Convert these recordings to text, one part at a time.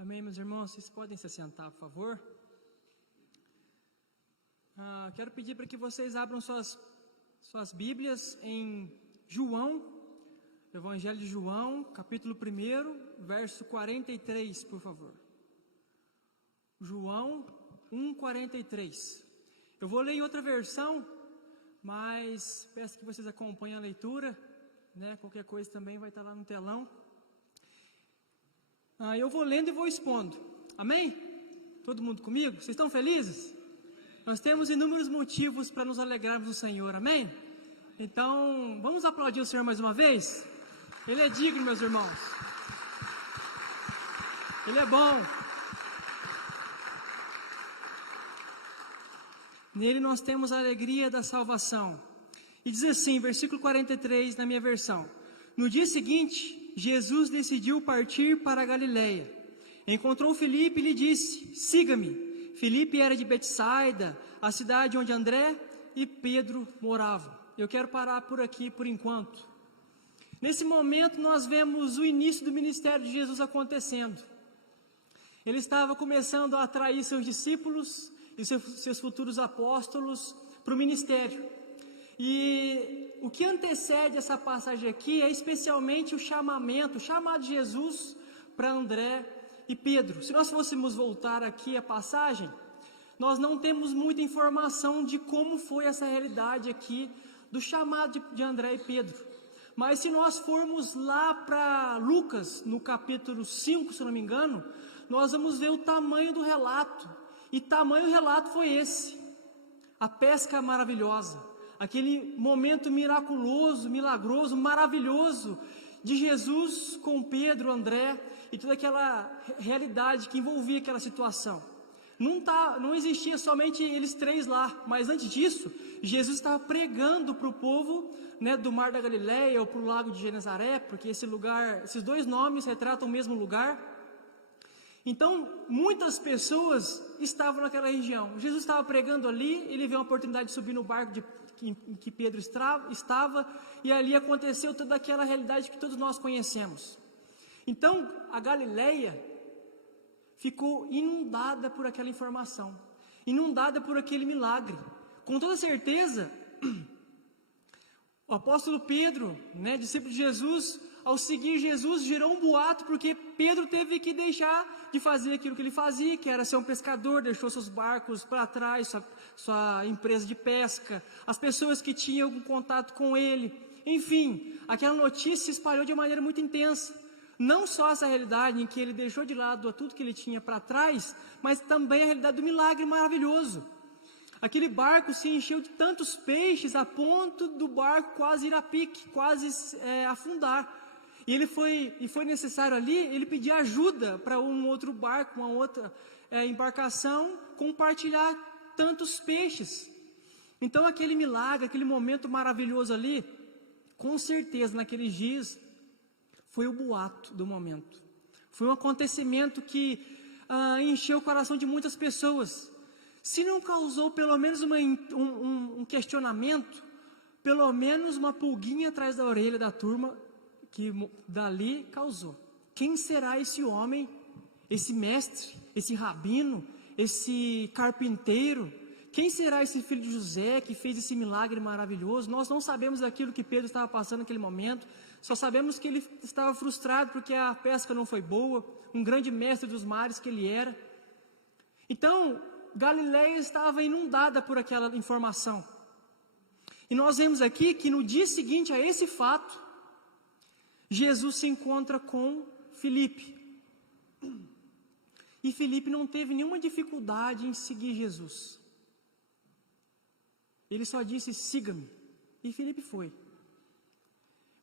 Amém, meus irmãos, vocês podem se sentar, por favor. Quero pedir para que vocês abram suas Bíblias em João, Evangelho de João, capítulo 1, verso 43, por favor. João 1:43. Eu vou ler em outra versão, mas peço que vocês acompanhem a leitura, né? Qualquer coisa também vai estar lá no telão. Eu vou lendo e vou expondo. Amém? Todo mundo comigo? Vocês estão felizes? Nós temos inúmeros motivos para nos alegrarmos do Senhor. Amém? Então, vamos aplaudir o Senhor mais uma vez? Ele é digno, meus irmãos. Ele é bom. Nele nós temos a alegria da salvação. E diz assim, versículo 43 na minha versão: no dia seguinte, Jesus decidiu partir para a Galileia. Encontrou Filipe e lhe disse: siga-me. Filipe era de Betsaida, a cidade onde André e Pedro moravam. Eu quero parar por aqui por enquanto. Nesse momento nós vemos o início do ministério de Jesus acontecendo. Ele estava começando a atrair seus discípulos e seus futuros apóstolos para o ministério. E o que antecede essa passagem aqui é especialmente o chamado de Jesus para André e Pedro. Se nós fôssemos voltar aqui a passagem, nós não temos muita informação de como foi essa realidade aqui do chamado de André e Pedro. Mas se nós formos lá para Lucas, no capítulo 5, se não me engano, nós vamos ver o tamanho do relato. E tamanho relato foi esse: a pesca maravilhosa. Aquele momento miraculoso, milagroso, maravilhoso de Jesus com Pedro, André e toda aquela realidade que envolvia aquela situação. Não existia somente eles três lá, mas antes disso, Jesus estava pregando para o povo, né, do Mar da Galileia ou para o Lago de Genezaré, porque esses dois nomes retratam o mesmo lugar. Então, muitas pessoas estavam naquela região. Jesus estava pregando ali, ele viu uma oportunidade de subir no barco em que Pedro estava, e ali aconteceu toda aquela realidade que todos nós conhecemos. Então, a Galileia ficou inundada por aquela informação, inundada por aquele milagre. Com toda certeza, o apóstolo Pedro, né, discípulo de Jesus, ao seguir Jesus, gerou um boato, porque Pedro teve que deixar de fazer aquilo que ele fazia, que era ser um pescador, deixou seus barcos para trás, sua empresa de pesca, as pessoas que tinham algum contato com ele. Enfim, aquela notícia se espalhou de maneira muito intensa. Não só essa realidade em que ele deixou de lado tudo que ele tinha para trás, mas também a realidade do milagre maravilhoso. Aquele barco se encheu de tantos peixes a ponto do barco quase ir a pique, quase afundar. E foi necessário ali ele pedir ajuda para um outro barco, uma outra embarcação, compartilhar tantos peixes. Então aquele milagre, aquele momento maravilhoso ali, com certeza naqueles dias, foi o boato do momento. Foi um acontecimento que encheu o coração de muitas pessoas. Se não causou pelo menos um questionamento, pelo menos uma pulguinha atrás da orelha da turma, que dali causou. Quem será esse homem, esse mestre, esse rabino, esse carpinteiro? Quem será esse filho de José que fez esse milagre maravilhoso? Nós não sabemos aquilo que Pedro estava passando naquele momento, só sabemos que ele estava frustrado porque a pesca não foi boa, um grande mestre dos mares que ele era. Então, Galileia estava inundada por aquela informação. E nós vemos aqui que no dia seguinte a esse fato, Jesus se encontra com Filipe. E Filipe não teve nenhuma dificuldade em seguir Jesus. Ele só disse: siga-me. E Filipe foi.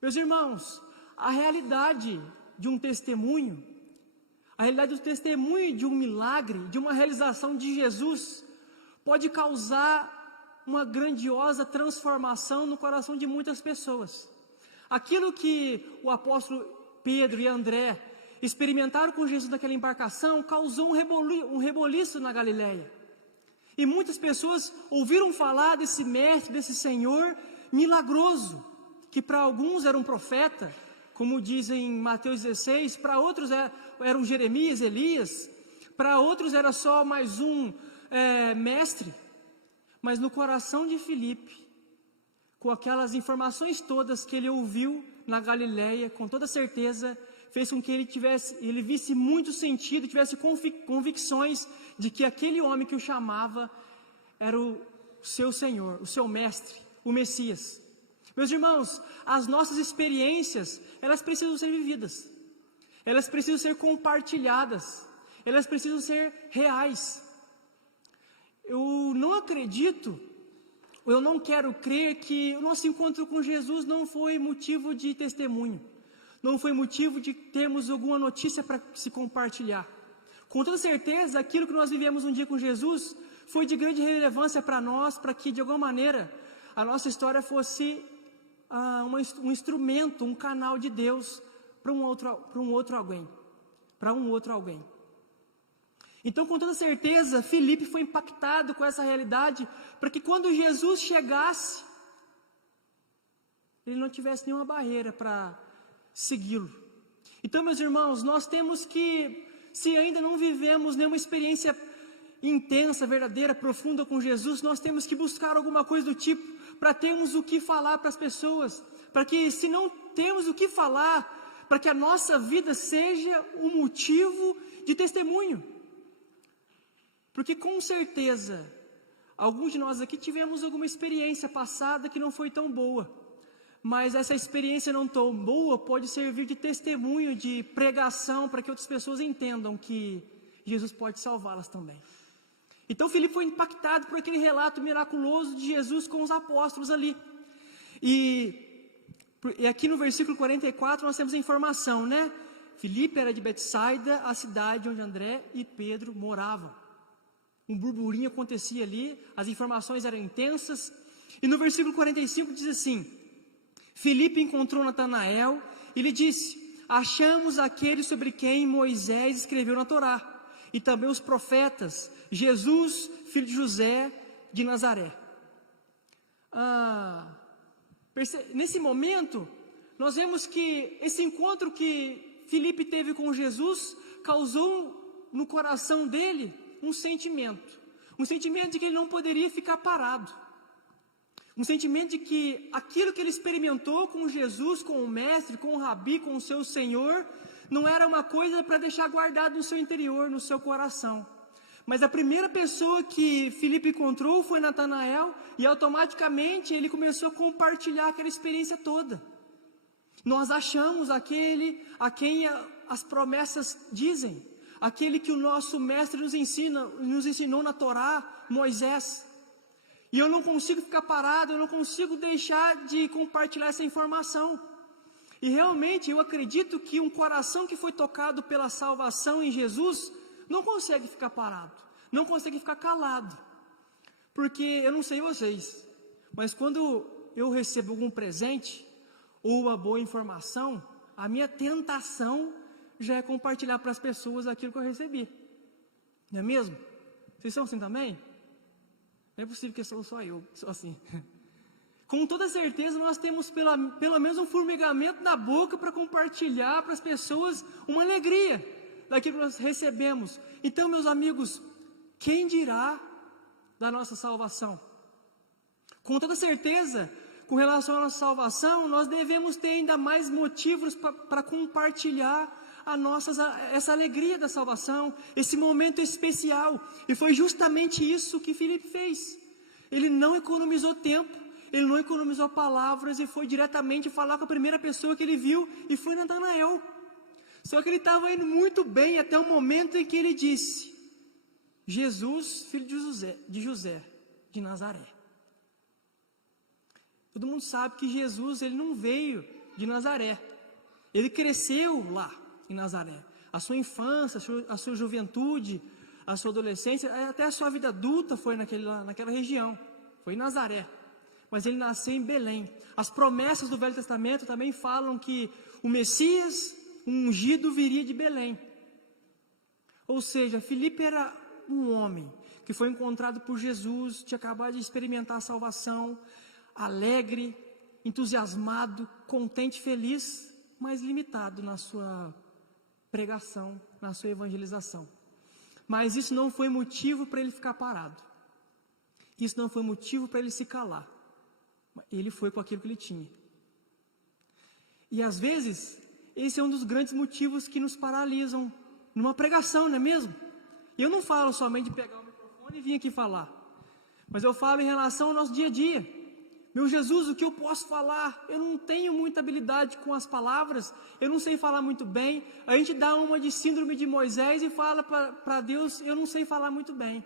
Meus irmãos, a realidade de um testemunho, a realidade do testemunho de um milagre, de uma realização de Jesus, pode causar uma grandiosa transformação no coração de muitas pessoas. Aquilo que o apóstolo Pedro e André experimentaram com Jesus naquela embarcação causou um reboliço na Galileia. E muitas pessoas ouviram falar desse mestre, desse Senhor milagroso, que para alguns era um profeta, como dizem em Mateus 16, para outros eram Jeremias, Elias, para outros era só mais um mestre, mas no coração de Filipe, com aquelas informações todas que ele ouviu na Galileia, com toda certeza, fez com que ele visse muito sentido, tivesse convicções de que aquele homem que o chamava era o seu Senhor, o seu mestre, o Messias. Meus irmãos, as nossas experiências, elas precisam ser vividas, elas precisam ser compartilhadas, elas precisam ser reais. Eu não acredito, eu não quero crer que o nosso encontro com Jesus não foi motivo de testemunho, não foi motivo de termos alguma notícia para se compartilhar. Com toda certeza, aquilo que nós vivemos um dia com Jesus foi de grande relevância para nós, para que de alguma maneira a nossa história fosse um instrumento, um canal de Deus para um outro alguém. Então, com toda certeza, Filipe foi impactado com essa realidade, para que quando Jesus chegasse, ele não tivesse nenhuma barreira para segui-lo. Então, meus irmãos, nós temos que, se ainda não vivemos nenhuma experiência intensa, verdadeira, profunda com Jesus, nós temos que buscar alguma coisa do tipo, para termos o que falar para as pessoas, para que, se não temos o que falar, para que a nossa vida seja um motivo de testemunho. Porque com certeza, alguns de nós aqui tivemos alguma experiência passada que não foi tão boa, mas essa experiência não tão boa pode servir de testemunho, de pregação, para que outras pessoas entendam que Jesus pode salvá-las também. Então Filipe foi impactado por aquele relato miraculoso de Jesus com os apóstolos ali. E aqui no versículo 44 nós temos a informação, né? Filipe era de Betsaida, a cidade onde André e Pedro moravam. Um burburinho acontecia ali, as informações eram intensas. E no versículo 45 diz assim: Filipe encontrou Natanael e lhe disse: achamos aquele sobre quem Moisés escreveu na Torá, e também os profetas, Jesus, filho de José de Nazaré. Nesse momento, nós vemos que esse encontro que Filipe teve com Jesus causou no coração dele um sentimento de que ele não poderia ficar parado, um sentimento de que aquilo que ele experimentou com Jesus, com o mestre, com o rabi, com o seu Senhor, não era uma coisa para deixar guardado no seu interior, no seu coração. Mas a primeira pessoa que Filipe encontrou foi Natanael, e automaticamente ele começou a compartilhar aquela experiência toda. Nós achamos aquele a quem as promessas dizem, aquele que o nosso mestre nos ensinou na Torá, Moisés. E eu não consigo ficar parado, eu não consigo deixar de compartilhar essa informação. E realmente eu acredito que um coração que foi tocado pela salvação em Jesus não consegue ficar parado, não consegue ficar calado. Porque eu não sei vocês, mas quando eu recebo algum presente ou uma boa informação, a minha tentação já é compartilhar para as pessoas aquilo que eu recebi. Não é mesmo? Vocês são assim também? Não é possível que sou só eu, sou assim. Com toda certeza nós temos pelo menos um formigamento na boca para compartilhar para as pessoas uma alegria daquilo que nós recebemos. Então, meus amigos, quem dirá da nossa salvação? Com toda certeza, com relação à nossa salvação, nós devemos ter ainda mais motivos para compartilhar essa alegria da salvação, esse momento especial. E foi justamente isso que Filipe fez. Ele não economizou tempo, ele não economizou palavras e foi diretamente falar com a primeira pessoa que ele viu, e foi Natanael. Só que ele estava indo muito bem até o momento em que ele disse: Jesus, filho de José de Nazaré. Todo mundo sabe que Jesus, ele não veio de Nazaré, ele cresceu lá em Nazaré. A sua infância, a sua juventude, a sua adolescência, até a sua vida adulta foi naquela região, foi em Nazaré. Mas ele nasceu em Belém. As promessas do Velho Testamento também falam que o Messias, o ungido, viria de Belém. Ou seja, Filipe era um homem que foi encontrado por Jesus, tinha acabado de experimentar a salvação, alegre, entusiasmado, contente, feliz. mais limitado na sua pregação, na sua evangelização. Mas isso não foi motivo para ele ficar parado. Isso não foi motivo para ele se calar. Ele foi com aquilo que ele tinha. E às vezes, esse é um dos grandes motivos que nos paralisam numa pregação, não é mesmo? Eu não falo somente de pegar o microfone e vir aqui falar, mas eu falo em relação ao nosso dia a dia. Meu Jesus, o que eu posso falar? Eu não tenho muita habilidade com as palavras, eu não sei falar muito bem. A gente dá uma de síndrome de Moisés e fala para Deus, eu não sei falar muito bem.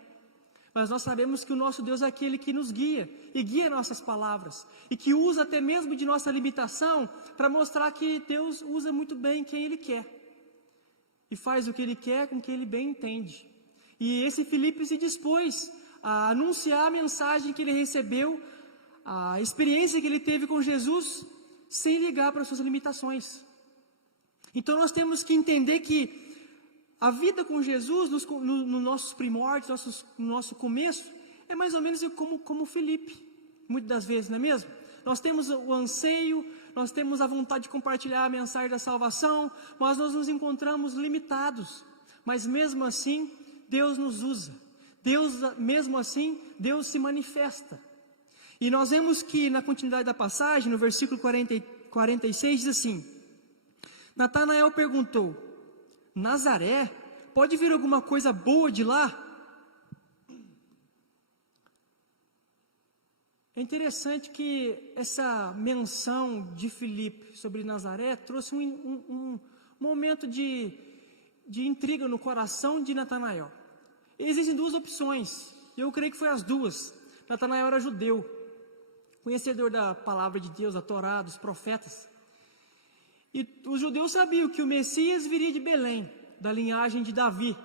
Mas nós sabemos que o nosso Deus é aquele que nos guia, e guia nossas palavras, e que usa até mesmo de nossa limitação, para mostrar que Deus usa muito bem quem Ele quer, e faz o que Ele quer com quem Ele bem entende. E esse Filipe se dispôs a anunciar a mensagem que ele recebeu, a experiência que ele teve com Jesus, sem ligar para as suas limitações. Então nós temos que entender que a vida com Jesus, nos nossos primórdios, no nosso começo, é mais ou menos como Filipe, muitas das vezes, não é mesmo? Nós temos o anseio, nós temos a vontade de compartilhar a mensagem da salvação, mas nós nos encontramos limitados. Mas mesmo assim, Deus nos usa. Mesmo assim, Deus se manifesta. E nós vemos que na continuidade da passagem, no versículo 46, diz assim: Natanael perguntou: Nazaré, pode vir alguma coisa boa de lá? É interessante que essa menção de Filipe sobre Nazaré trouxe um momento de intriga no coração de Natanael. Existem duas opções, eu creio que foi as duas. Natanael era judeu, conhecedor da palavra de Deus, da Torá, dos profetas. E os judeus sabiam que o Messias viria de Belém, da linhagem de Davi.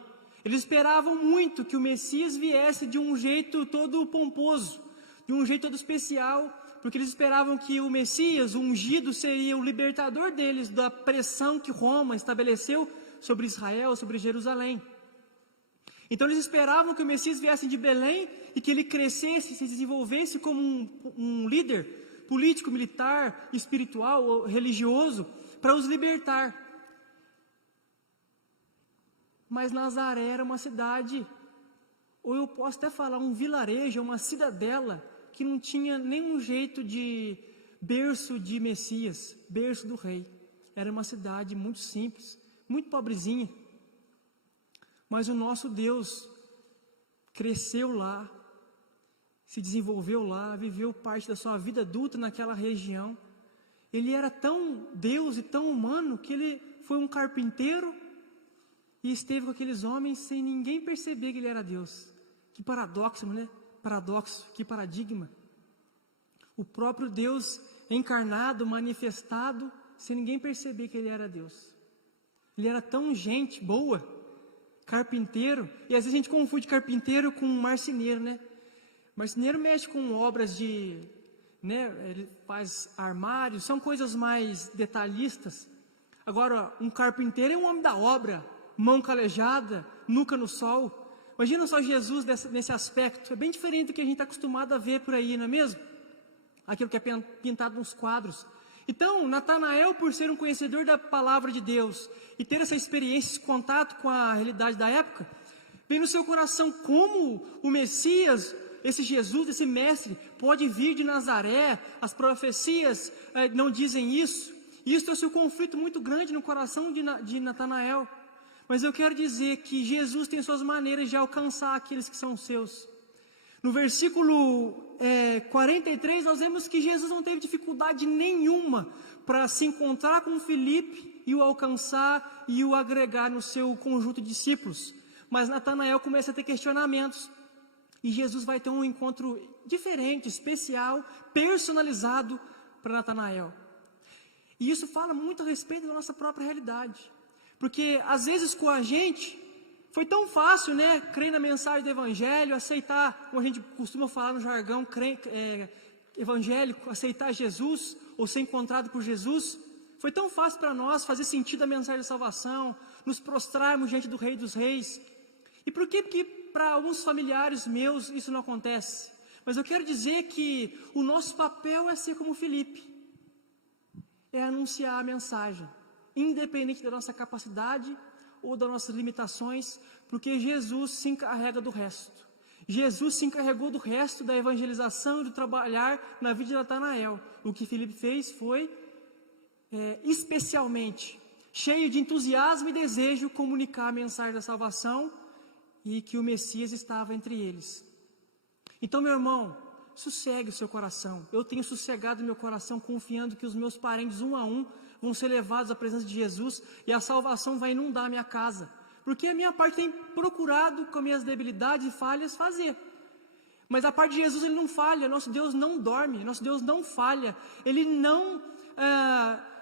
Eles esperavam muito que o Messias viesse de um jeito todo pomposo, de um jeito todo especial, porque eles esperavam que o Messias, o ungido, seria o libertador deles da pressão que Roma estabeleceu sobre Israel, sobre Jerusalém. Então eles esperavam que o Messias viesse de Belém e que ele crescesse, se desenvolvesse como um líder político, militar, espiritual ou religioso, para os libertar. Mas Nazaré era uma cidade, ou eu posso até falar um vilarejo, uma cidadela, que não tinha nenhum jeito de berço de Messias, berço do rei. Era uma cidade muito simples, muito pobrezinha. Mas o nosso Deus cresceu lá, se desenvolveu lá, viveu parte da sua vida adulta naquela região. Ele era tão Deus e tão humano que ele foi um carpinteiro e esteve com aqueles homens sem ninguém perceber que ele era Deus. Que paradoxo, né? Paradoxo, que paradigma. O próprio Deus encarnado, manifestado, sem ninguém perceber que ele era Deus. Ele era tão gente boa, carpinteiro, e às vezes a gente confunde carpinteiro com marceneiro, né? Marceneiro mexe com obras ele faz armários, são coisas mais detalhistas. Agora, um carpinteiro é um homem da obra, mão calejada, nuca no sol. Imagina só Jesus nesse aspecto, é bem diferente do que a gente está acostumado a ver por aí, não é mesmo? Aquilo que é pintado nos quadros. Então, Natanael, por ser um conhecedor da palavra de Deus e ter essa experiência, esse contato com a realidade da época, vem no seu coração como o Messias, esse Jesus, esse mestre, pode vir de Nazaré. As profecias não dizem isso. E isso trouxe um conflito muito grande no coração de Natanael. Mas eu quero dizer que Jesus tem suas maneiras de alcançar aqueles que são seus. No versículo 43, nós vemos que Jesus não teve dificuldade nenhuma para se encontrar com Filipe e o alcançar e o agregar no seu conjunto de discípulos. Mas Natanael começa a ter questionamentos. E Jesus vai ter um encontro diferente, especial, personalizado para Natanael. E isso fala muito a respeito da nossa própria realidade. Porque às vezes com a gente foi tão fácil, né, crer na mensagem do Evangelho, aceitar, como a gente costuma falar no jargão evangélico, aceitar Jesus ou ser encontrado por Jesus. Foi tão fácil para nós fazer sentido a mensagem da salvação, nos prostrarmos diante do Rei dos Reis. E por que para alguns familiares meus isso não acontece? Mas eu quero dizer que o nosso papel é ser como Filipe. é anunciar a mensagem, independente da nossa capacidade ou das nossas limitações, porque Jesus se encarrega do resto. Jesus se encarregou do resto da evangelização e do trabalhar na vida de Natanael. O que Filipe fez foi, especialmente, cheio de entusiasmo e desejo, comunicar a mensagem da salvação e que o Messias estava entre eles. Então, meu irmão, sossegue o seu coração. Eu tenho sossegado meu coração, confiando que os meus parentes, um a um, vão ser levados à presença de Jesus e a salvação vai inundar a minha casa. Porque a minha parte tem procurado, com minhas debilidades e falhas, fazer. Mas a parte de Jesus, Ele não falha. Nosso Deus não dorme, nosso Deus não falha. Ele não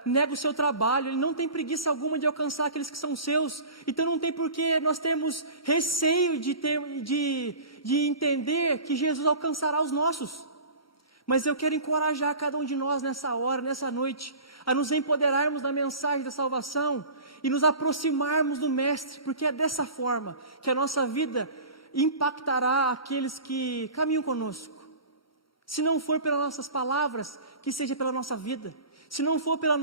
nega o seu trabalho, Ele não tem preguiça alguma de alcançar aqueles que são seus. Então não tem por que nós termos receio de entender que Jesus alcançará os nossos. Mas eu quero encorajar cada um de nós nessa hora, nessa noite, a nos empoderarmos da mensagem da salvação e nos aproximarmos do Mestre, porque é dessa forma que a nossa vida impactará aqueles que caminham conosco. Se não for pelas nossas palavras, que seja pela nossa vida. Se não for pelas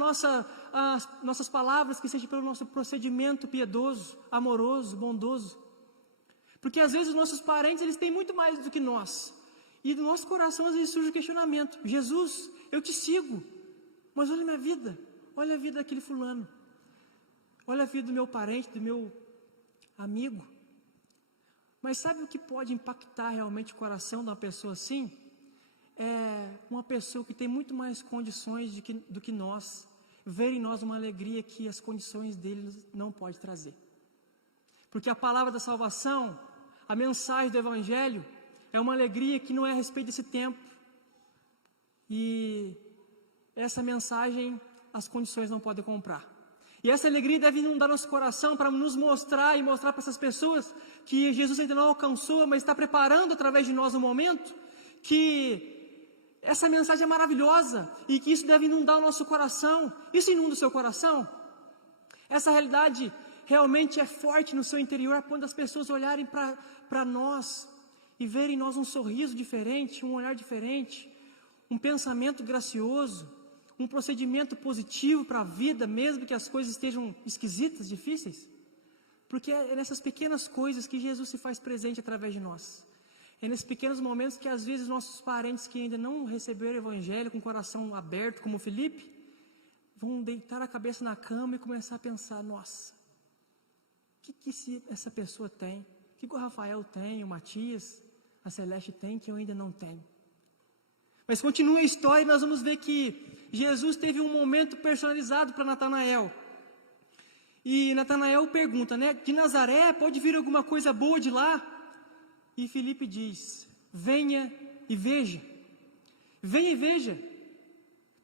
nossas palavras, que seja pelo nosso procedimento piedoso, amoroso, bondoso. Porque às vezes os nossos parentes, eles têm muito mais do que nós. E do nosso coração às vezes surge o questionamento: Jesus, eu te sigo, mas olha a minha vida, olha a vida daquele fulano, olha a vida do meu parente, do meu amigo. Mas sabe o que pode impactar realmente o coração de uma pessoa assim? É uma pessoa que tem muito mais condições do que nós, ver em nós uma alegria que as condições dele não podem trazer. Porque a palavra da salvação, a mensagem do Evangelho, é uma alegria que não é a respeito desse tempo. E essa mensagem, as condições não podem comprar. E essa alegria deve inundar nosso coração para nos mostrar e mostrar para essas pessoas que Jesus ainda não alcançou, mas está preparando através de nós no momento, que essa mensagem é maravilhosa e que isso deve inundar o nosso coração. Isso inunda o seu coração? Essa realidade realmente é forte no seu interior, a ponto das pessoas olharem para nós e verem em nós um sorriso diferente, um olhar diferente, um pensamento gracioso, um procedimento positivo para a vida, mesmo que as coisas estejam esquisitas, difíceis. Porque é nessas pequenas coisas que Jesus se faz presente através de nós. É nesses pequenos momentos que às vezes nossos parentes que ainda não receberam o Evangelho com o coração aberto, como Filipe, vão deitar a cabeça na cama e começar a pensar: nossa, o que essa pessoa tem? O que o Rafael tem, o Matias, a Celeste tem, que eu ainda não tenho? Mas continua a história e nós vamos ver que Jesus teve um momento personalizado para Natanael. E Natanael pergunta, né? De Nazaré pode vir alguma coisa boa de lá? E Filipe diz: venha e veja. Venha e veja.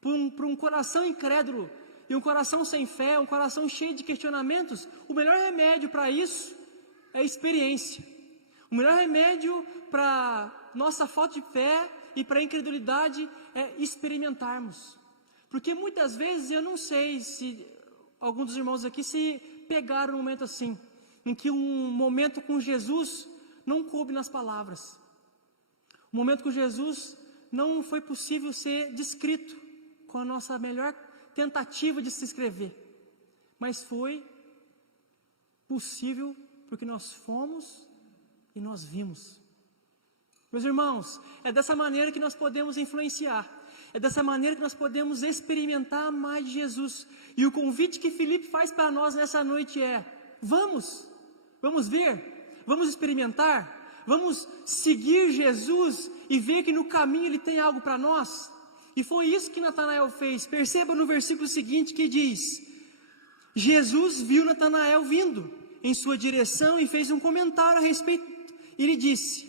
Para um coração incrédulo e um coração sem fé, um coração cheio de questionamentos, o melhor remédio para isso é a experiência. O melhor remédio para nossa falta de fé e para a incredulidade é experimentarmos. Porque muitas vezes, eu não sei se alguns dos irmãos aqui se pegaram um momento assim, em que um momento com Jesus não coube nas palavras. O momento com Jesus não foi possível ser descrito com a nossa melhor tentativa de se escrever. Mas foi possível porque nós fomos e nós vimos. Meus irmãos, é dessa maneira que nós podemos influenciar. É dessa maneira que nós podemos experimentar mais de Jesus. E o convite que Filipe faz para nós nessa noite é: vamos ver, vamos experimentar, vamos seguir Jesus e ver que no caminho Ele tem algo para nós. E foi isso que Natanael fez. Perceba no versículo seguinte que diz: Jesus viu Natanael vindo em sua direção e fez um comentário a respeito. Ele disse: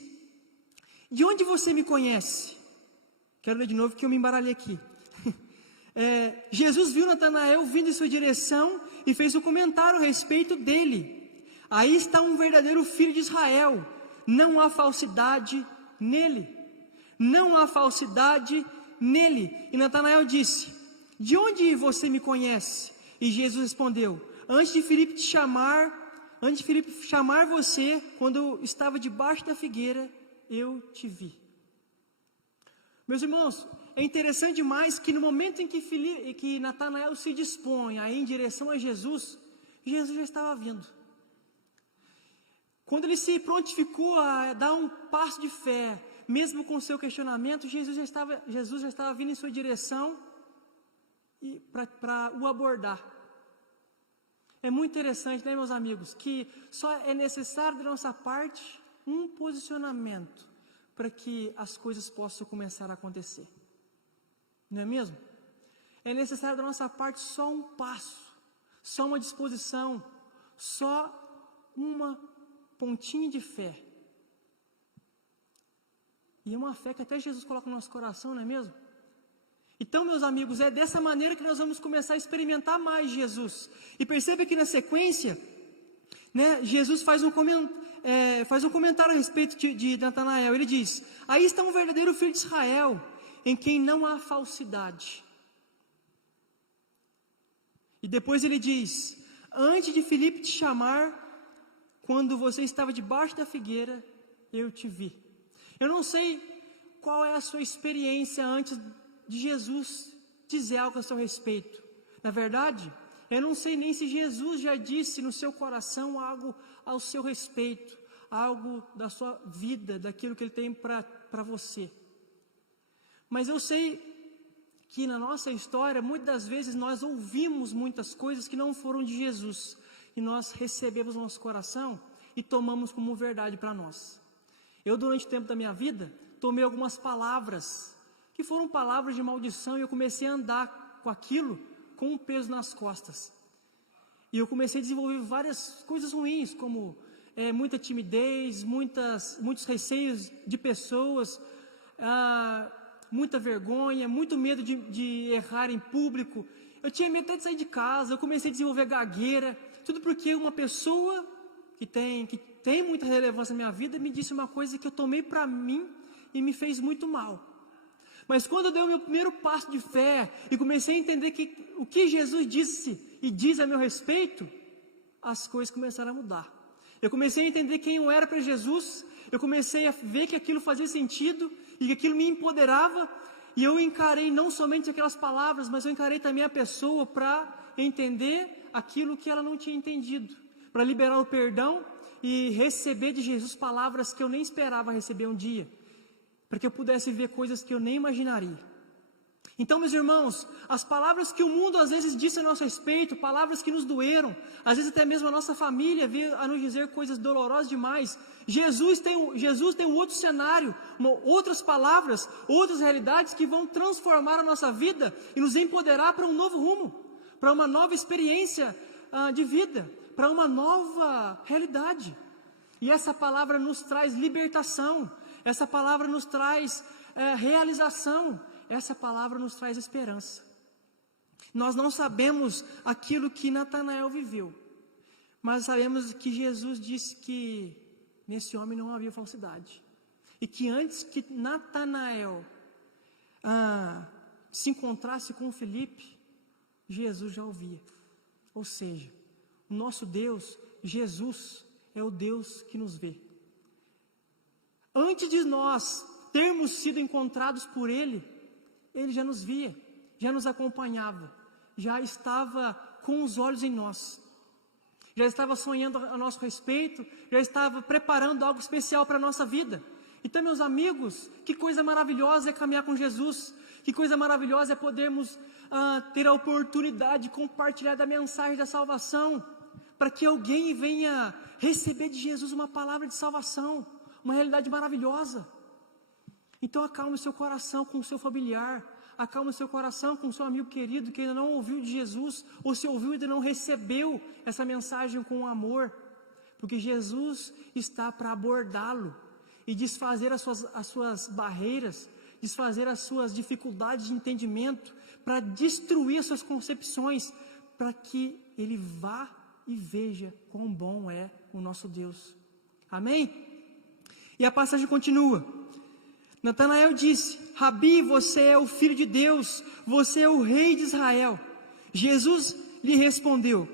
de onde você me conhece? Quero ler de novo que eu me embaralhei aqui. Jesus viu Natanael vindo em sua direção e fez um comentário a respeito dele. Aí está um verdadeiro filho de Israel. Não há falsidade nele. Não há falsidade nele. E Natanael disse: de onde você me conhece? E Jesus respondeu: antes de Filipe chamar você, quando eu estava debaixo da figueira, eu te vi. Meus irmãos, é interessante demais que no momento em que Natanael se dispõe a ir em direção a Jesus, Jesus já estava vindo. Quando ele se prontificou a dar um passo de fé, mesmo com seu questionamento, Jesus já estava vindo em sua direção para o abordar. É muito interessante, né, meus amigos, que só é necessário da nossa parte um posicionamento para que as coisas possam começar a acontecer. Não é mesmo? É necessário da nossa parte só um passo, só uma disposição, só uma pontinha de fé. E é uma fé que até Jesus coloca no nosso coração, não é mesmo? Então, meus amigos, é dessa maneira que nós vamos começar a experimentar mais Jesus. E perceba que na sequência, né, Jesus faz um comentário a respeito de Natanael. Ele diz: aí está um verdadeiro filho de Israel, em quem não há falsidade. E depois ele diz: antes de Filipe te chamar, quando você estava debaixo da figueira, eu te vi. Eu não sei qual é a sua experiência antes de Jesus dizer algo a seu respeito. Na verdade, eu não sei nem se Jesus já disse no seu coração algo ao seu respeito, algo da sua vida, daquilo que Ele tem para você. Mas eu sei que na nossa história, muitas das vezes nós ouvimos muitas coisas que não foram de Jesus, e nós recebemos no nosso coração e tomamos como verdade para nós. Eu, durante o tempo da minha vida, tomei algumas palavras, que foram palavras de maldição, e eu comecei a andar com aquilo, com um peso nas costas. E eu comecei a desenvolver várias coisas ruins, como muita timidez, muitos receios de pessoas, muita vergonha, muito medo de errar em público. Eu tinha medo até de sair de casa, eu comecei a desenvolver gagueira, tudo porque uma pessoa que tem muita relevância na minha vida me disse uma coisa que eu tomei para mim e me fez muito mal. Mas quando eu dei o meu primeiro passo de fé e comecei a entender que o que Jesus disse e diz a meu respeito, as coisas começaram a mudar. Eu comecei a entender quem eu era para Jesus, eu comecei a ver que aquilo fazia sentido e que aquilo me empoderava, e eu encarei não somente aquelas palavras, mas eu encarei também a pessoa para entender aquilo que ela não tinha entendido, para liberar o perdão e receber de Jesus palavras que eu nem esperava receber um dia, para que eu pudesse ver coisas que eu nem imaginaria. Então, meus irmãos, as palavras que o mundo às vezes disse a nosso respeito, palavras que nos doeram, às vezes até mesmo a nossa família veio a nos dizer coisas dolorosas demais. Jesus tem um outro cenário, outras palavras, outras realidades que vão transformar a nossa vida e nos empoderar para um novo rumo, para uma nova experiência de vida, para uma nova realidade. E essa palavra nos traz libertação, essa palavra nos traz realização, essa palavra nos traz esperança. Nós não sabemos aquilo que Natanael viveu, mas sabemos que Jesus disse que nesse homem não havia falsidade, e que antes que Natanael se encontrasse com Filipe, Jesus já ouvia. Ou seja, o nosso Deus, Jesus, é o Deus que nos vê. Antes de nós termos sido encontrados por Ele, Ele já nos via, já nos acompanhava, já estava com os olhos em nós, já estava sonhando a nosso respeito, já estava preparando algo especial para a nossa vida. Então, meus amigos, que coisa maravilhosa é caminhar com Jesus, que coisa maravilhosa é podermos ter a oportunidade de compartilhar da mensagem da salvação, para que alguém venha receber de Jesus uma palavra de salvação, uma realidade maravilhosa. Então acalme o seu coração com o seu familiar, acalme o seu coração com o seu amigo querido que ainda não ouviu de Jesus, ou se ouviu e ainda não recebeu essa mensagem com amor, porque Jesus está para abordá-lo e desfazer as suas barreiras, desfazer as suas dificuldades de entendimento, para destruir as suas concepções, para que ele vá e veja quão bom é o nosso Deus. Amém? E a passagem continua. Natanael disse: Rabi, você é o Filho de Deus, você é o Rei de Israel. Jesus lhe respondeu: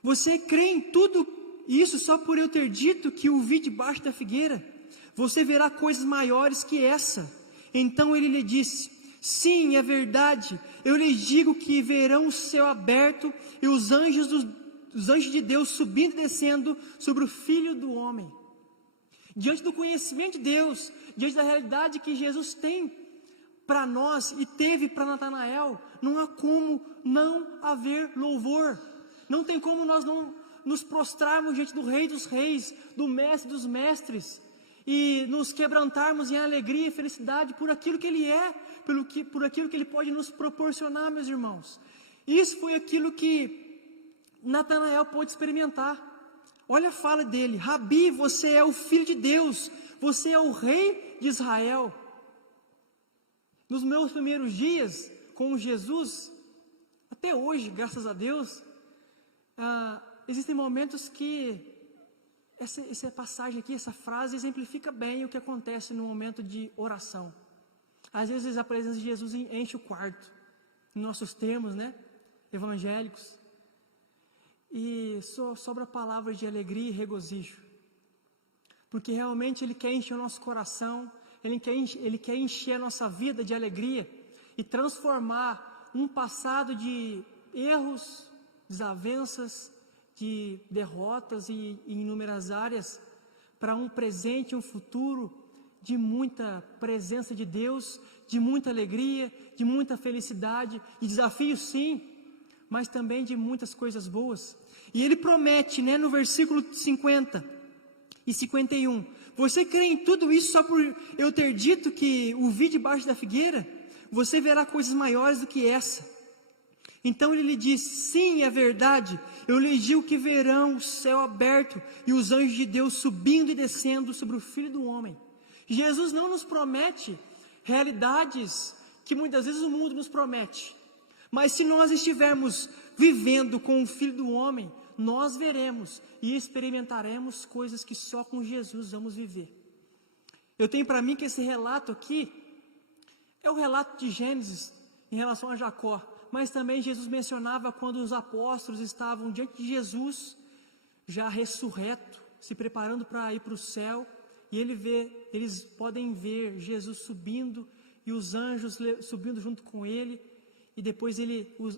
você crê em tudo isso só por eu ter dito que o vi debaixo da figueira? Você verá coisas maiores que essa. Então ele lhe disse: sim, é verdade, eu lhes digo que verão o céu aberto e os anjos de Deus subindo e descendo sobre o Filho do Homem. Diante do conhecimento de Deus, diante da realidade que Jesus tem para nós e teve para Natanael, não há como não haver louvor. Não tem como nós não nos prostrarmos diante do Rei dos Reis, do Mestre dos Mestres, e nos quebrantarmos em alegria e felicidade por aquilo que Ele é, por aquilo que Ele pode nos proporcionar, meus irmãos. Isso foi aquilo que Natanael pôde experimentar. Olha a fala dele: Rabi, você é o Filho de Deus, você é o Rei de Israel. Nos meus primeiros dias com Jesus, até hoje, graças a Deus, existem momentos que essa passagem aqui, essa frase exemplifica bem o que acontece no momento de oração. Às vezes a presença de Jesus enche o quarto, em nossos termos, né, evangélicos, e sobra palavras de alegria e regozijo, porque realmente Ele quer encher o nosso coração, Ele quer encher a nossa vida de alegria e transformar um passado de erros, desavenças, de derrotas e em inúmeras áreas, para um presente, um futuro de muita presença de Deus, de muita alegria, de muita felicidade, de desafios sim, mas também de muitas coisas boas. E Ele promete, né, no versículo 50 e 51, você crê em tudo isso só por eu ter dito que o vi debaixo da figueira? Você verá coisas maiores do que essa. Então Ele lhe disse, sim, é verdade, eu lhe digo que verão o céu aberto e os anjos de Deus subindo e descendo sobre o Filho do Homem. Jesus não nos promete realidades que muitas vezes o mundo nos promete, mas se nós estivermos vivendo com o Filho do Homem, nós veremos e experimentaremos coisas que só com Jesus vamos viver. Eu tenho para mim que esse relato aqui é o relato de Gênesis em relação a Jacó, mas também Jesus mencionava quando os apóstolos estavam diante de Jesus, já ressurreto, se preparando para ir para o céu, e eles podem ver Jesus subindo e os anjos subindo junto com Ele, e depois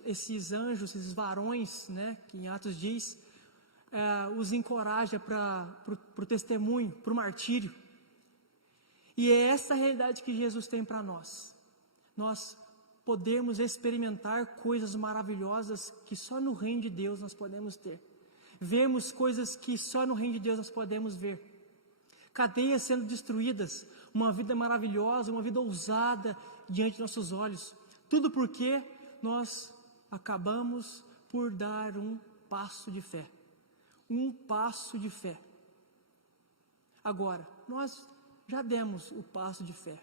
esses anjos, esses varões, né, que em Atos diz, os encoraja para o testemunho, para o martírio. E é essa a realidade que Jesus tem para nós. Nós podemos experimentar coisas maravilhosas que só no reino de Deus nós podemos ter. Vemos coisas que só no reino de Deus nós podemos ver. Cadeias sendo destruídas, uma vida maravilhosa, uma vida ousada diante de nossos olhos. Tudo porque nós acabamos por dar um passo de fé. Um passo de fé. Agora, nós já demos o passo de fé.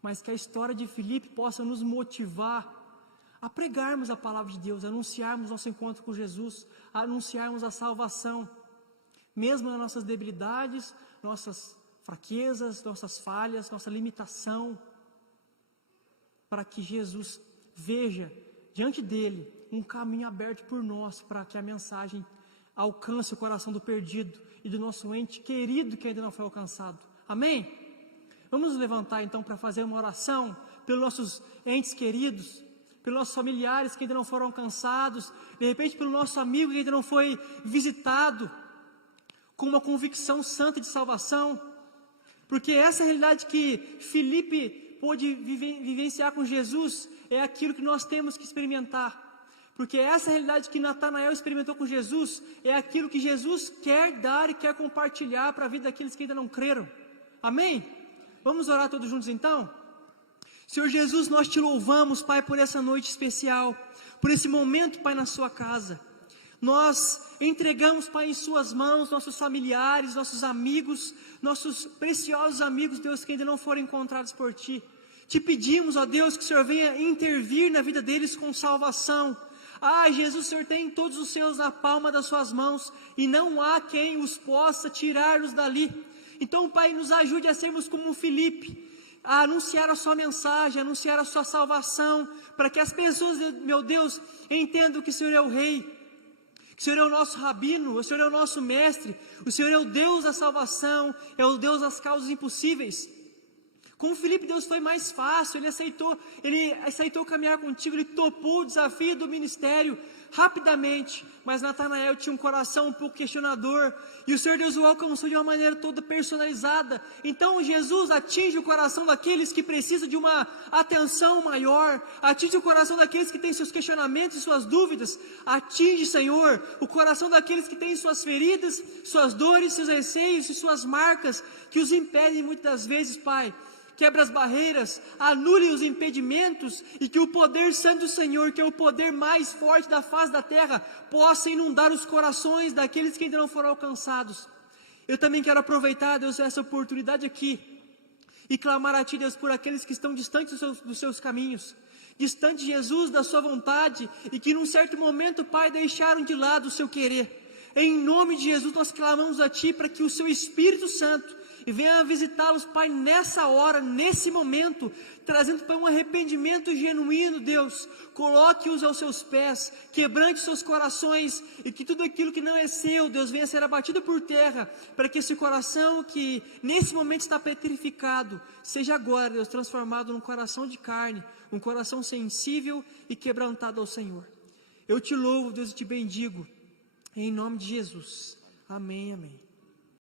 Mas que a história de Filipe possa nos motivar a pregarmos a palavra de Deus, a anunciarmos nosso encontro com Jesus, a anunciarmos a salvação, mesmo nas nossas debilidades, nossas fraquezas, nossas falhas, nossa limitação, para que Jesus veja diante dele um caminho aberto por nós, para que a mensagem alcance o coração do perdido e do nosso ente querido que ainda não foi alcançado. Amém? Vamos nos levantar então para fazer uma oração pelos nossos entes queridos, pelos nossos familiares que ainda não foram alcançados, de repente pelo nosso amigo que ainda não foi visitado, com uma convicção santa de salvação, porque essa realidade que Filipe pôde vivenciar com Jesus, é aquilo que nós temos que experimentar, porque essa realidade que Natanael experimentou com Jesus, é aquilo que Jesus quer dar e quer compartilhar para a vida daqueles que ainda não creram. Amém? Vamos orar todos juntos então? Senhor Jesus, nós te louvamos, Pai, por essa noite especial, por esse momento, Pai, na sua casa. Nós entregamos, Pai, em suas mãos nossos familiares, nossos amigos, nossos preciosos amigos, Deus, que ainda não foram encontrados por Ti. Te pedimos, ó Deus, que o Senhor venha intervir na vida deles com salvação. Jesus, o Senhor tem todos os seus na palma das suas mãos, e não há quem os possa tirar-nos dali. Então, Pai, nos ajude a sermos como um Filipe, a anunciar a sua mensagem, a anunciar a sua salvação, para que as pessoas, meu Deus, entendam que o Senhor é o Rei, que o Senhor é o nosso Rabino, o Senhor é o nosso Mestre, o Senhor é o Deus da salvação, é o Deus das causas impossíveis. Com Filipe, Deus foi mais fácil, ele aceitou caminhar contigo, ele topou o desafio do ministério rapidamente, mas Natanael tinha um coração um pouco questionador, e o Senhor Deus o alcançou de uma maneira toda personalizada. Então Jesus atinge o coração daqueles que precisam de uma atenção maior, atinge o coração daqueles que têm seus questionamentos e suas dúvidas, atinge, Senhor, o coração daqueles que têm suas feridas, suas dores, seus receios e suas marcas, que os impedem muitas das vezes, Pai. Quebra as barreiras, anule os impedimentos, e que o poder santo do Senhor, que é o poder mais forte da face da terra, possa inundar os corações daqueles que ainda não foram alcançados. Eu também quero aproveitar, Deus, essa oportunidade aqui, e clamar a Ti, Deus, por aqueles que estão distantes dos seus caminhos, distantes de Jesus, da sua vontade, e que num certo momento, Pai, deixaram de lado o seu querer. Em nome de Jesus nós clamamos a Ti, para que o Seu Espírito Santo e venha visitá-los, Pai, nessa hora, nesse momento, trazendo, Pai, um arrependimento genuíno, Deus. Coloque-os aos seus pés, quebrante seus corações, e que tudo aquilo que não é seu, Deus, venha ser abatido por terra, para que esse coração que nesse momento está petrificado, seja agora, Deus, transformado num coração de carne, um coração sensível e quebrantado ao Senhor. Eu te louvo, Deus, e te bendigo, em nome de Jesus. Amém, amém.